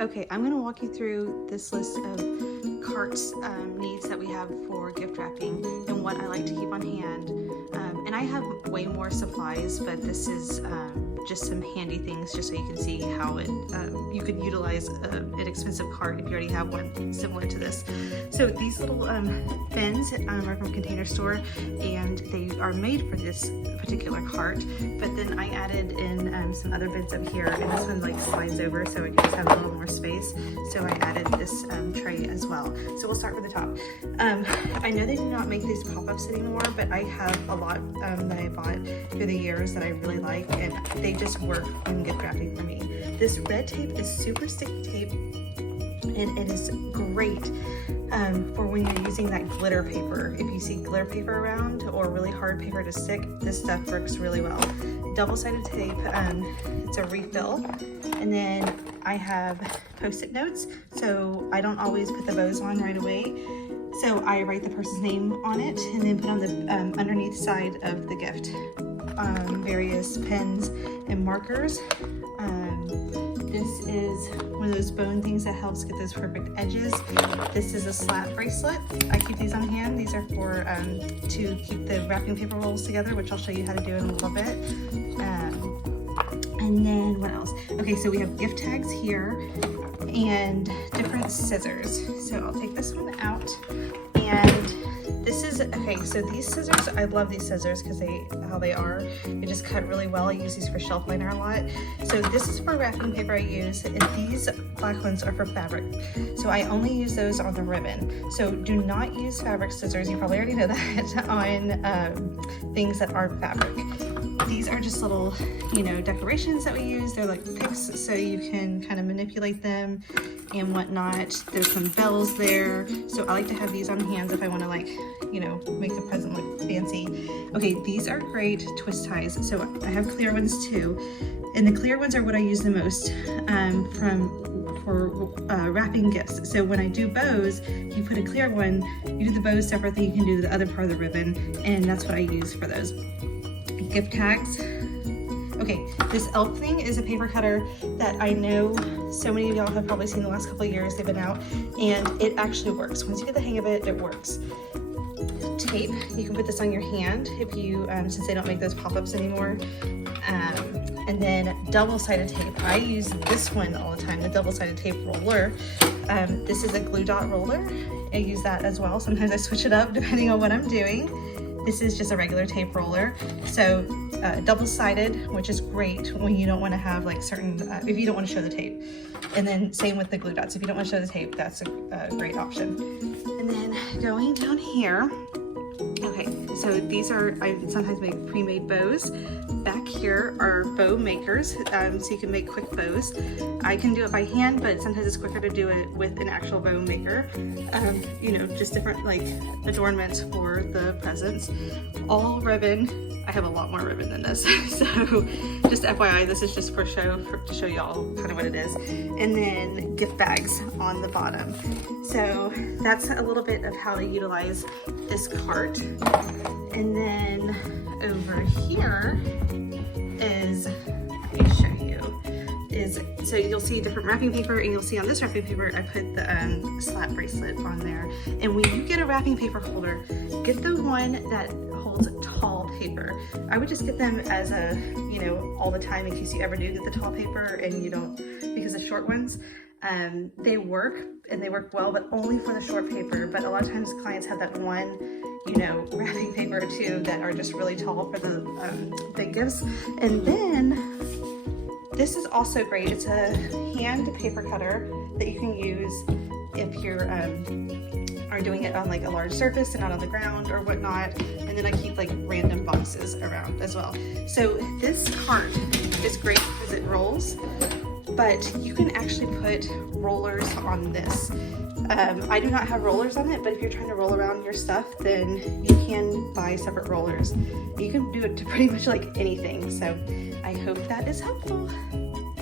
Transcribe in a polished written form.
Okay, I'm going to walk you through this list of carts needs that we have for gift wrapping and what I like to keep on hand. And I have way more supplies, but this is just some handy things just so you can see how it you could utilize an expensive cart if you already have one similar to this. So these little bins are from Container Store, and they are made for this particular cart, but then I added in some other bins up here, and this one like slides over so it can just have a little more space, so I added this tray as well. So we'll start with the top. I know they do not make these pop-ups anymore, but I have a lot that I bought through the years that I really like, and they just work on gift wrapping for me. This red tape is super sticky tape, and it is great for when you're using that glitter paper. If you see glitter paper around or really hard paper to stick, this stuff works really well. Double-sided tape, it's a refill. And then I have Post-it notes, so I don't always put the bows on right away. So I write the person's name on it and then put on the underneath side of the gift various pens and markers. This is one of those bone things that helps get those perfect edges. This is a slat bracelet. I keep these on hand. These are for to keep the wrapping paper rolls together, which I'll show you how to do in a little bit. And then what else? Okay, so we have gift tags here and different scissors. So I'll take this one out, and this is, okay, so these scissors, I love these scissors because how they are. They just cut really well. I use these for shelf liner a lot. So this is for wrapping paper I use, and these black ones are for fabric. So I only use those on the ribbon. So do not use fabric scissors, you probably already know that, on things that aren't fabric. These are just little, decorations that we use. They're like picks, so you can kind of manipulate them and whatnot. There's some bells there. So I like to have these on hand if I want to make the present look fancy. Okay, these are great twist ties. So I have clear ones too. And the clear ones are what I use the most for wrapping gifts. So when I do bows, you put a clear one, you do the bows separately, you can do the other part of the ribbon, and that's what I use for those. Gift tags. Okay, this elf thing is a paper cutter that I know so many of y'all have probably seen the last couple of years. They've been out, and it actually works. Once you get the hang of it, it works. Tape, you can put this on your hand if you, since they don't make those pop-ups anymore. And then double-sided tape. I use this one all the time, the double-sided tape roller. This is a glue dot roller. I use that as well. Sometimes I switch it up depending on what I'm doing. This is just a regular tape roller. So double-sided, which is great when you don't want to have like certain, if you don't want to show the tape. And then same with the glue dots. If you don't want to show the tape, that's a great option. And then going down here, okay, so these are, I sometimes make pre-made bows. Back here are bow makers, so you can make quick bows. I can do it by hand, but sometimes it's quicker to do it with an actual bow maker. Just different like adornments for the presents. All ribbon. I have a lot more ribbon than this, so just FYI, this is just for show, to show y'all kind of what it is. And then gift bags on the bottom. So that's a little bit of how to utilize this cart. And then over here is, let me show you, so you'll see different wrapping paper, and you'll see on this wrapping paper I put the slat bracelet on there. And when you get a wrapping paper holder, get the one that holds tall paper. I would just get them as a, all the time in case you ever do get the tall paper and you don't, because the short ones, they work and they work well, but only for the short paper. But a lot of times clients have that one, wrapping paper or two that are just really tall for the big gifts. And then this is also great. It's a hand paper cutter that you can use if you're are doing it on like a large surface and not on the ground or whatnot. And then I keep like random boxes around as well. So this cart is great because it rolls, but you can actually put rollers on this. I do not have rollers on it, but if you're trying to roll around your stuff, then you can buy separate rollers. You can do it to pretty much like anything. So I hope that is helpful.